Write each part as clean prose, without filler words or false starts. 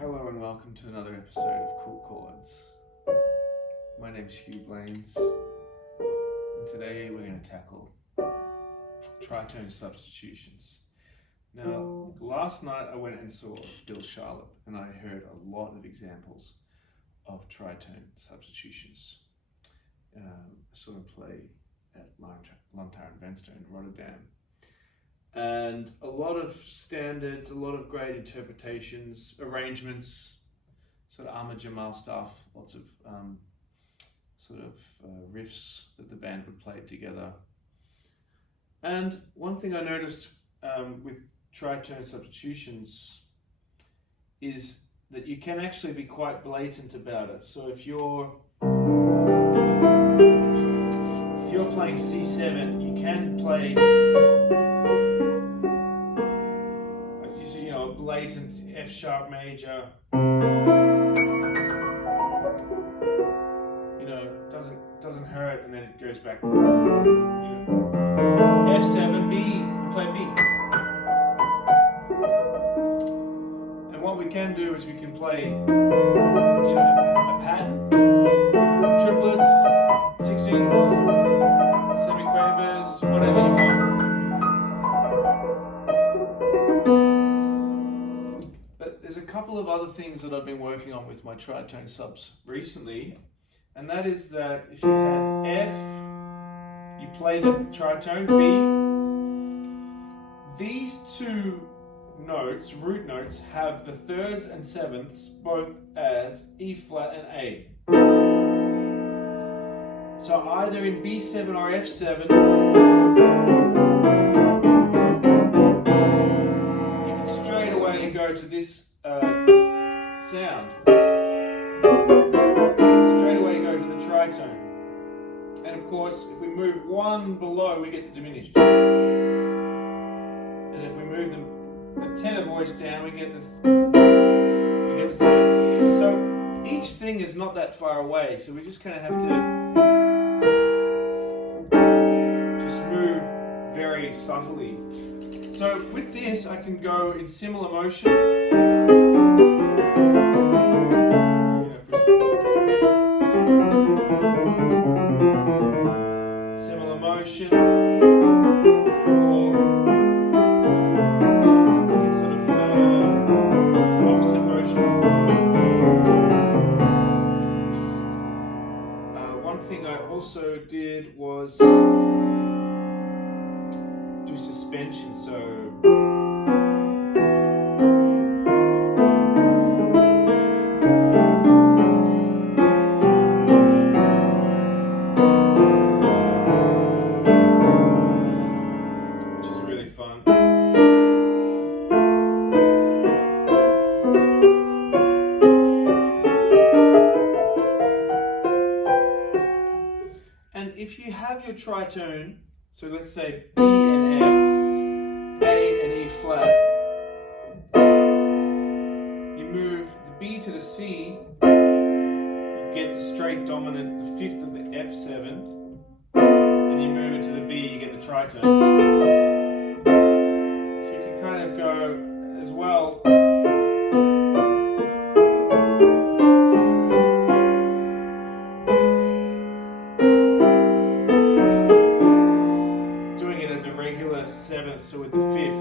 Hello and welcome to another episode of Kool Chords. My name's Hugh Blaines, and today we're going to tackle Tritone Substitutions. Now, last night I went and saw Bill Charlotte, and I heard a lot of examples of Tritone Substitutions. I saw him play at Lantar and Venster in Rotterdam. And a lot of standards, a lot of great interpretations, arrangements, sort of Ahmad Jamal stuff, lots of riffs that the band would play together. And one thing I noticed with Tritone Substitutions is that you can actually be quite blatant about it. So if you're playing C7, you can play a blatant F sharp major, doesn't hurt, and then it goes back. F7, B, you play B. And what we can do is we can play, a pattern, triplets, 16ths, semiquavers, whatever you want. There's a couple of other things that I've been working on with my tritone subs recently, and that is that if you have F, you play the tritone, B. These two notes, root notes, have the thirds and sevenths both as E flat and A. So either in B7 or F7, you can straight away go to this sound. Straight away go to the tritone. And of course, if we move one below, we get the diminished. And if we move the tenor voice down, we get this. We get the sound. So each thing is not that far away. So we just kind of have to just move very subtly. So with this, I can go in similar motion. Similar motion, or sort of opposite motion. One thing I also did was do suspension. So if you have your tritone, so let's say B and F, A and E flat, you move the B to the C, you get the straight dominant, the fifth of the F7, and you move it to the B, you get the tritones. So you can kind of go as well. Seventh, so with the fifth.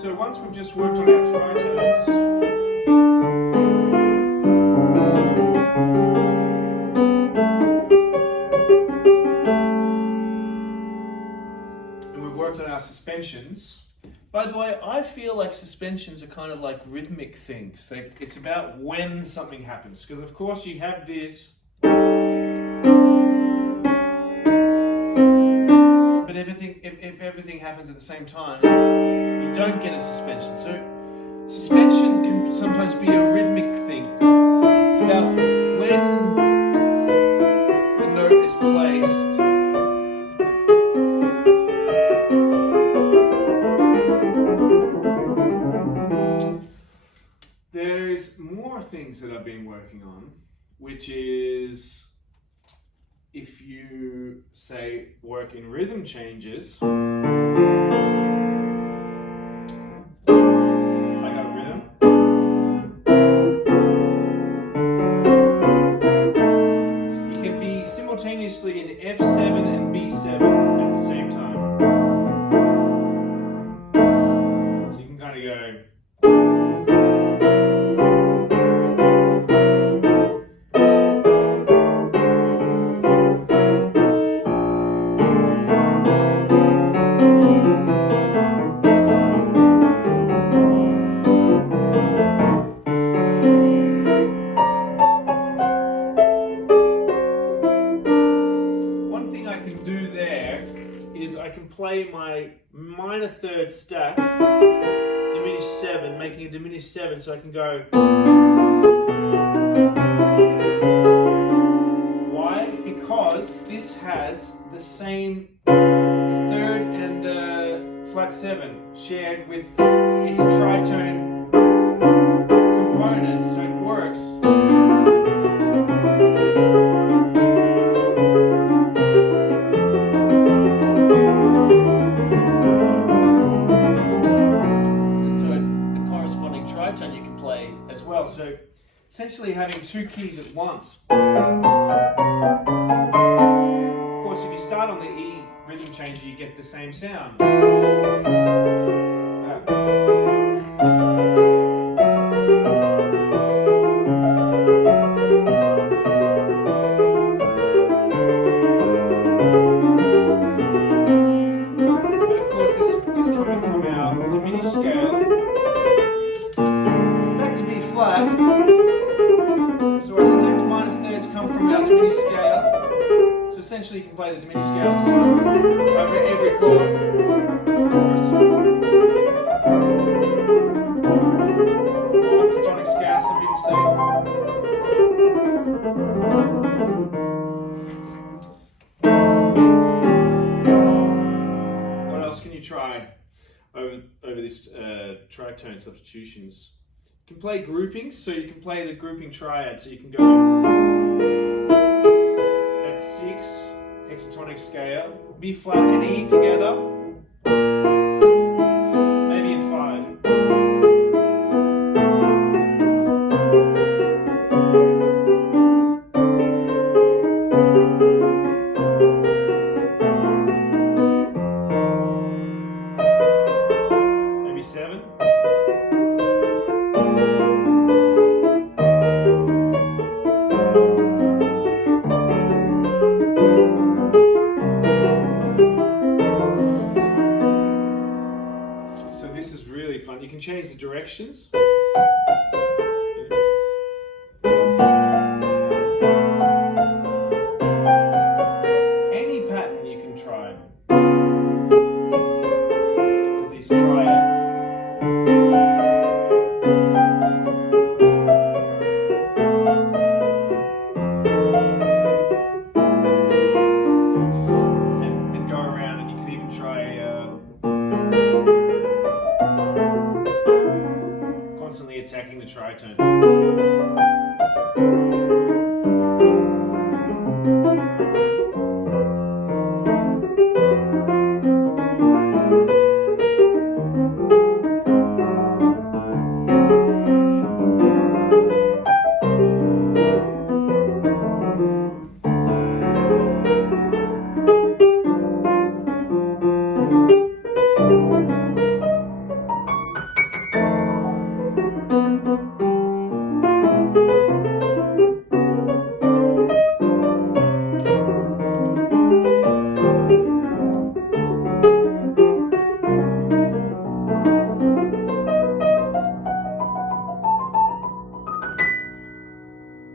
So once we've just worked on our tritones, and we've worked on our suspensions. By the way, I feel like suspensions are kind of like rhythmic things. It's about when something happens. Because of course you have this, but if everything happens at the same time, you don't get a suspension. So suspension can sometimes be a rhythmic thing. It's about when the note is placed. There's more things that I've been working on, which is if you say work in rhythm changes, I got rhythm. You can be simultaneously in F7 and B7 at the same time. So you can kind of go. I can play my minor third stack, diminished 7, making a diminished 7, so I can go. Why? Because this has the same third and flat 7 shared with its tritone component, so it works. You can play as well, so essentially having two keys at once. Of course, if you start on the E rhythm changer, you get the same sound. And of course, this is coming from our diminished scale. To B flat, so our stacked minor thirds come from our diminished scale. So essentially, you can play the diminished scales as well over every chord, of course. Or tritonic scale, some people say. What else can you try over this tritone substitutions? You can play groupings, so you can play the grouping triad, so you can go, that's 6, hexatonic scale, B flat and E together, maybe in 5. Maybe 7. Fun. You can change the directions. Any pattern you can try for these triads. And go around, and you can even try constantly attacking the tritones.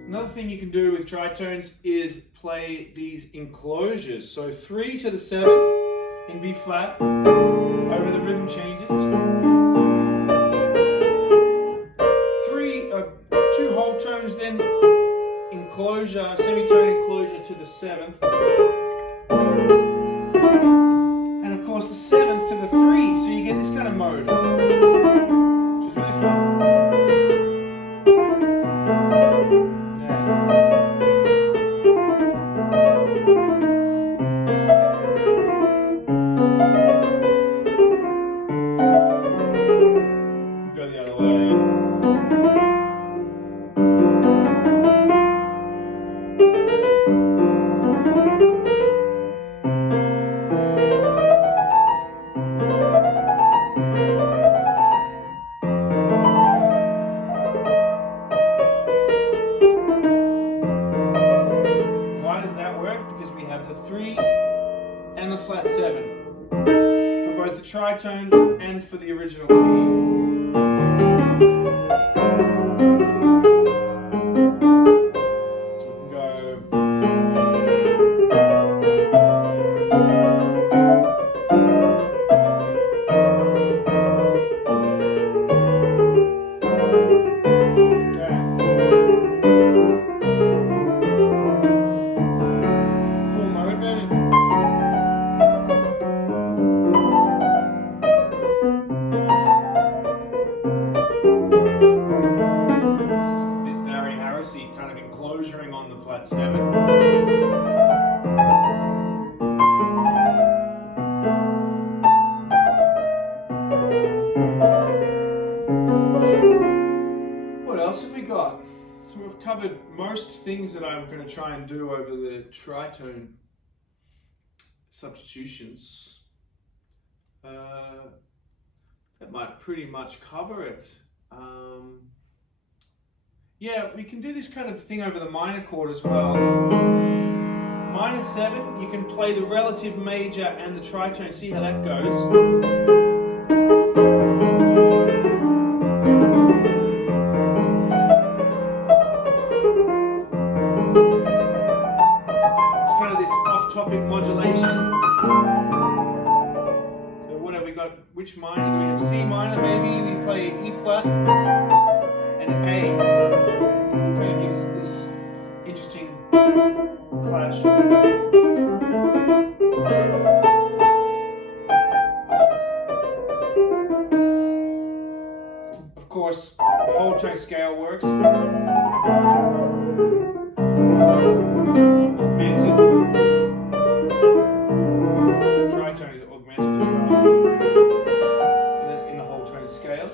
Another thing you can do with tritones is play these enclosures. So 3 to the 7 in B flat over the rhythm changes. 2 whole tones, then enclosure, semitone enclosure to the 7th. And of course the 7th to the 3, so you get this kind of mode, which is really fun. 3 and the flat 7 for both the tritone and for the original key. So we can go. Kind of enclosuring on the flat 7. What else have we got? So we've covered most things that I'm going to try and do over the tritone substitutions. That might pretty much cover it. Yeah, we can do this kind of thing over the minor chord as well. Minor 7, you can play the relative major and the tritone, see how that goes. It's kind of this off-topic modulation. So what have we got? Which minor do we have? C minor maybe, we play E flat and A. Kind of gives this interesting clash. Of course, the whole tone scale works. Augmented. Tritone is augmented as well. In the whole tone scale.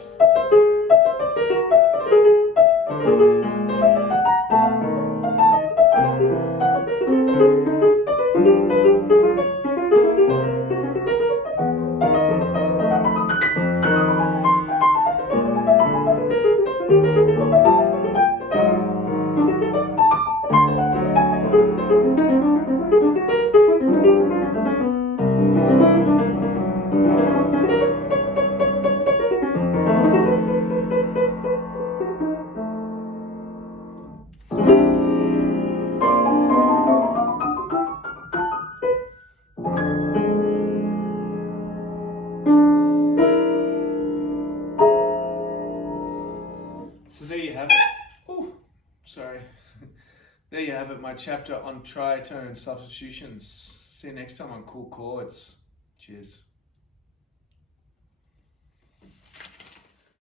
So there you have it. Oh, sorry. There you have it, my chapter on tritone substitutions. See you next time on Cool Chords. Cheers.